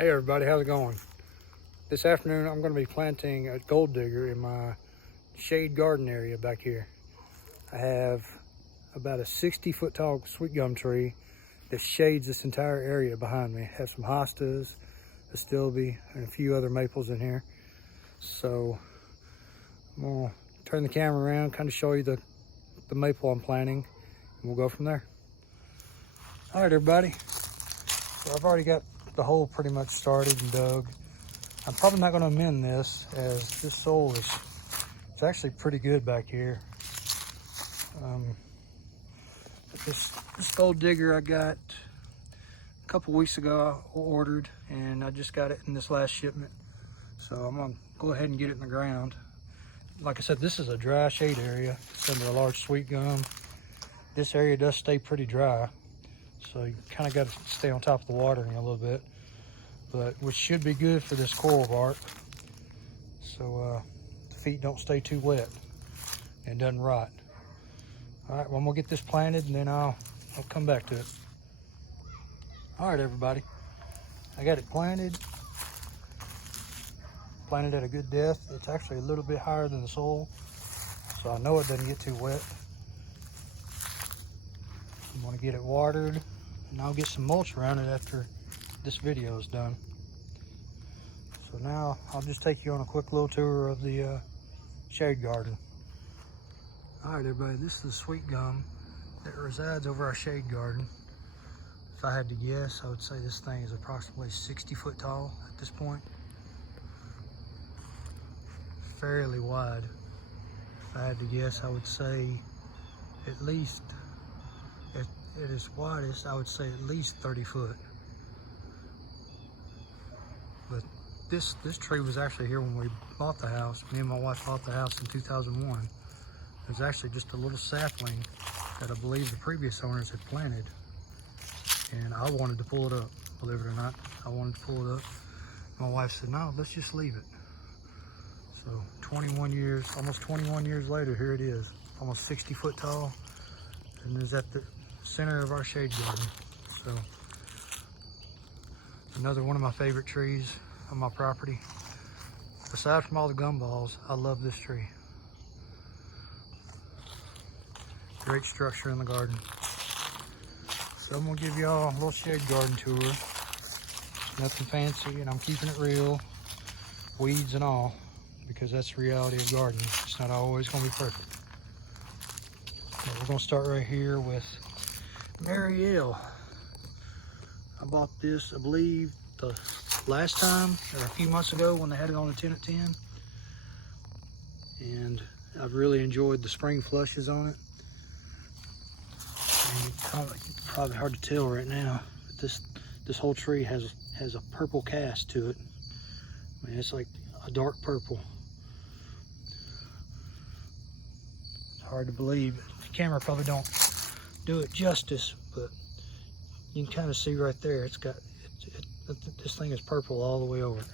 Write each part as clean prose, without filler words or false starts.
Hey everybody, how's it going? This afternoon I'm going to be planting a gold digger in my shade garden area back here. I have about a 60-foot tall sweet gum tree that shades this entire area behind me. I have some hostas, a stilby, and a few other maples in here. So I'm going to turn the camera around, kind of show you the maple I'm planting, and we'll go from there. All right everybody, so I've already got the hole pretty much started and dug. I'm probably not going to amend this, as this soil is it's actually pretty good back here. This gold digger I got a couple weeks ago, I ordered, and I just got it in this last shipment. So I'm going to go ahead and get it in the ground. Like I said, this is a dry shade area. It's under a large sweet gum. This area does stay pretty dry, so you kind of got to stay on top of the watering a little bit, but which should be good for this coral bark, so the feet don't stay too wet and doesn't rot. All right, well, I'm gonna get this planted and then I'll come back to it. All right, everybody, I got it planted at a good depth. It's actually a little bit higher than the soil, so I know it doesn't get too wet. I'm gonna get it watered, and I'll get some mulch around it after this video is done. So now I'll just take you on a quick little tour of the shade garden. All right, everybody, this is the sweet gum that resides over our shade garden. If I had to guess, I would say this thing is approximately 60 foot tall at this point. Fairly wide. If I had to guess, I would say at least, at its widest, I would say at least 30 foot. But this tree was actually here when we bought the house. Me and my wife bought the house in 2001. It was actually just a little sapling that I believe the previous owners had planted. And I wanted to pull it up, believe it or not. I wanted to pull it up. My wife said, no, let's just leave it. So 21 years, almost 21 years later, here it is. Almost 60 foot tall. And it's at the center of our shade garden. So another one of my favorite trees on my property. Aside from all the gumballs, I love this tree. Great structure in the garden. So I'm gonna give y'all a little shade garden tour. Nothing fancy, and I'm keeping it real, weeds and all, because that's the reality of gardening. It's not always gonna be perfect. But we're gonna start right here with Ariel. I bought this, I believe, the last time, or a few months ago, when they had it on the 10 at 10. And I've really enjoyed the spring flushes on it. And it's probably hard to tell right now, but this whole tree has a purple cast to it. I mean, it's like a dark purple. It's hard to believe. The camera probably don't do it justice, but you can kind of see right there, this thing is purple all the way over.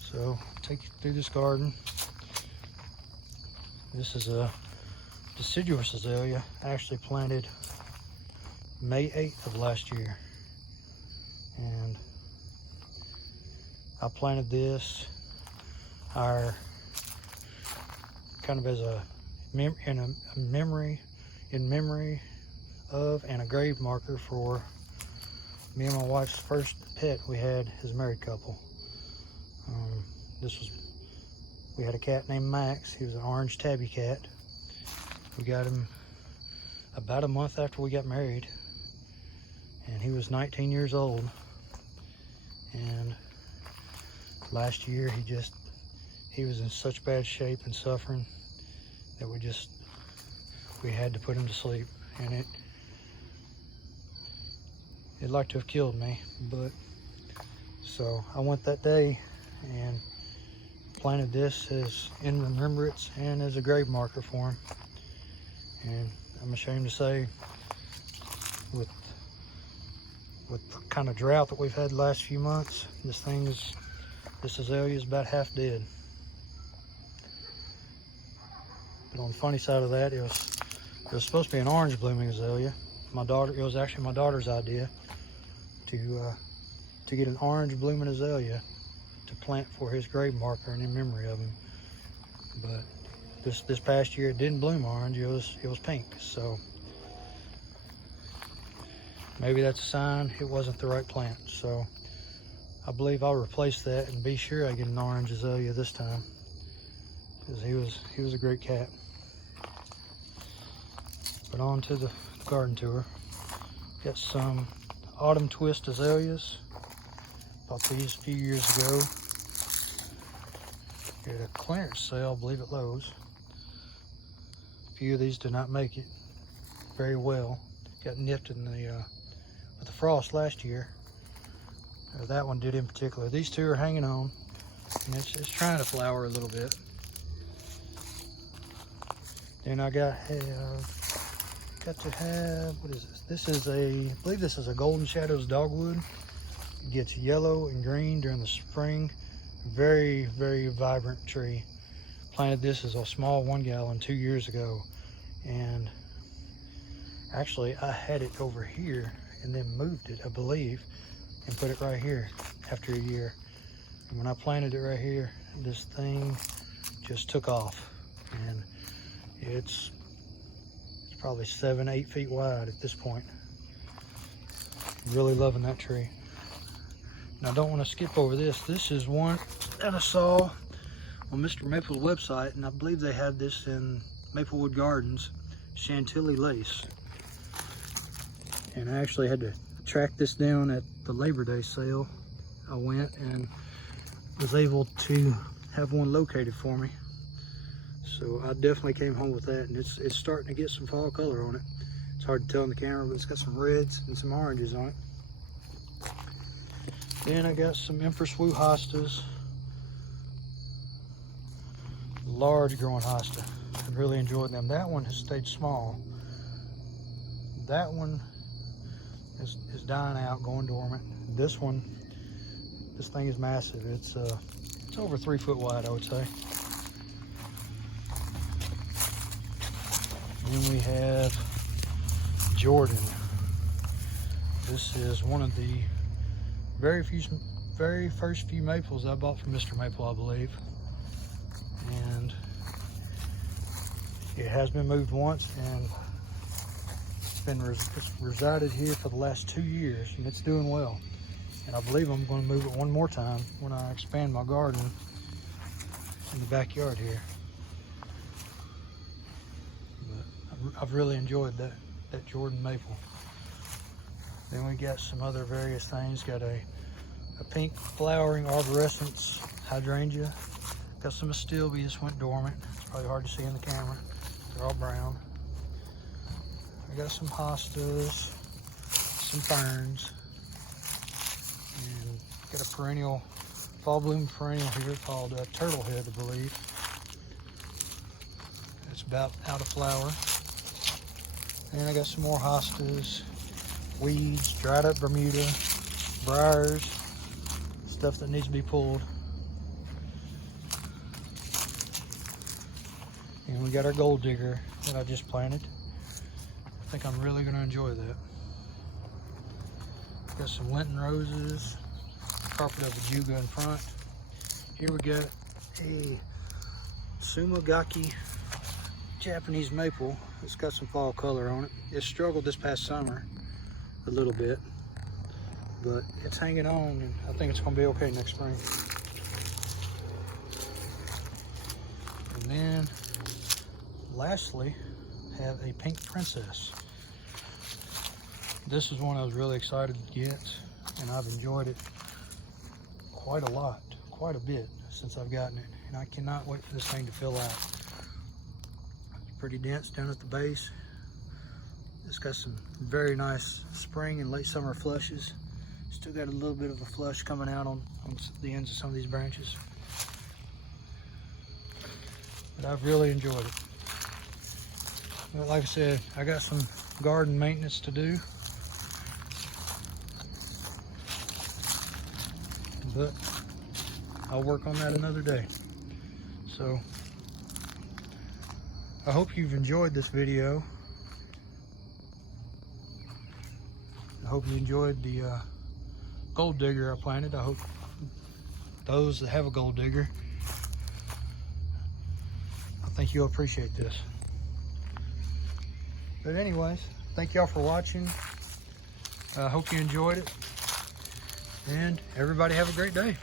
So take you through this garden. This is a deciduous azalea, actually planted May 8th of last year. And I planted this kind of as in memory of, and a grave marker for me and my wife's first pet we had as a married couple. We had a cat named Max. He was an orange tabby cat. We got him about a month after we got married, and he was 19 years old. And last year he was in such bad shape and suffering that we had to put him to sleep. And it'd like to have killed me, but so I went that day and planted this as in remembrance and as a grave marker for him. And I'm ashamed to say, with the kind of drought that we've had the last few months, this azalea is about half dead. But on the funny side of that, it was supposed to be an orange blooming azalea, it was actually my daughter's idea to get an orange blooming azalea to plant for his grave marker and in memory of him. But this past year it didn't bloom orange, it was pink. So maybe that's a sign it wasn't the right plant. So I believe I'll replace that and be sure I get an orange azalea this time, because he was a great cat. But on to the garden tour. Got some autumn twist azaleas. Bought these a few years ago at a clearance sale, I believe, at Lowe's. A few of these did not make it very well. Got nipped in the with the frost last year. That one did in particular. These two are hanging on, and it's trying to flower a little bit. Then I got to have, what is this? This is I believe this is a Golden Shadows Dogwood. It gets yellow and green during the spring. Very, very vibrant tree. Planted this as a small 1 gallon 2 years ago. And actually I had it over here and then moved it, I believe, and put it right here after a year. And when I planted it right here, this thing just took off. And it's probably 7-8 feet wide at this point. Really loving that tree. And I don't want to skip over this. This is one that I saw on MrMaple's website, and I believe they have this in Maplewood Gardens, Chantilly lace. And I actually had to track this down at the Labor Day sale. I went and was able to have one located for me. So I definitely came home with that, and it's starting to get some fall color on it. It's hard to tell on the camera, but it's got some reds and some oranges on it. Then I got some Empress Wu hostas. Large growing hosta. I really enjoyed them. That one has stayed small. That one is dying out, going dormant. This thing is massive. It's over 3 foot wide, I would say. Then we have Jordan. This is one of the very first few maples I bought from MrMaple, I believe. And it has been moved once, and it's resided here for the last 2 years, and it's doing well. And I believe I'm going to move it one more time when I expand my garden in the backyard here. But I've really enjoyed that Jordan maple. Then we got some other various things. Got a pink flowering arborescence hydrangea. Got some astilbe just went dormant. It's probably hard to see in the camera. They're all brown. I got some hostas, some ferns, and got a perennial, fall bloom perennial here called Turtle Head, I believe. It's about out of flower. And I got some more hostas, weeds, dried up Bermuda, briars, stuff that needs to be pulled. And we got our gold digger that I just planted. I think I'm really going to enjoy that. Got some Lenten roses, carpet of ajuga in front. Here we got a Sumagaki Japanese maple. It's got some fall color on it. It struggled this past summer a little bit, but it's hanging on, and I think it's going to be okay next spring. And then lastly, have a pink princess. This is one I was really excited to get, and I've enjoyed it quite a bit since I've gotten it, and I cannot wait for this thing to fill out. It's pretty dense down at the base. It's got some very nice spring and late summer flushes. Still got a little bit of a flush coming out on the ends of some of these branches. But I've really enjoyed it. But like I said, I got some garden maintenance to do. But I'll work on that another day. So I hope you've enjoyed this video. I hope you enjoyed the gold digger I planted. I hope those that have a gold digger, I think you'll appreciate this. But anyways, thank y'all for watching. I hope you enjoyed it. And everybody have a great day.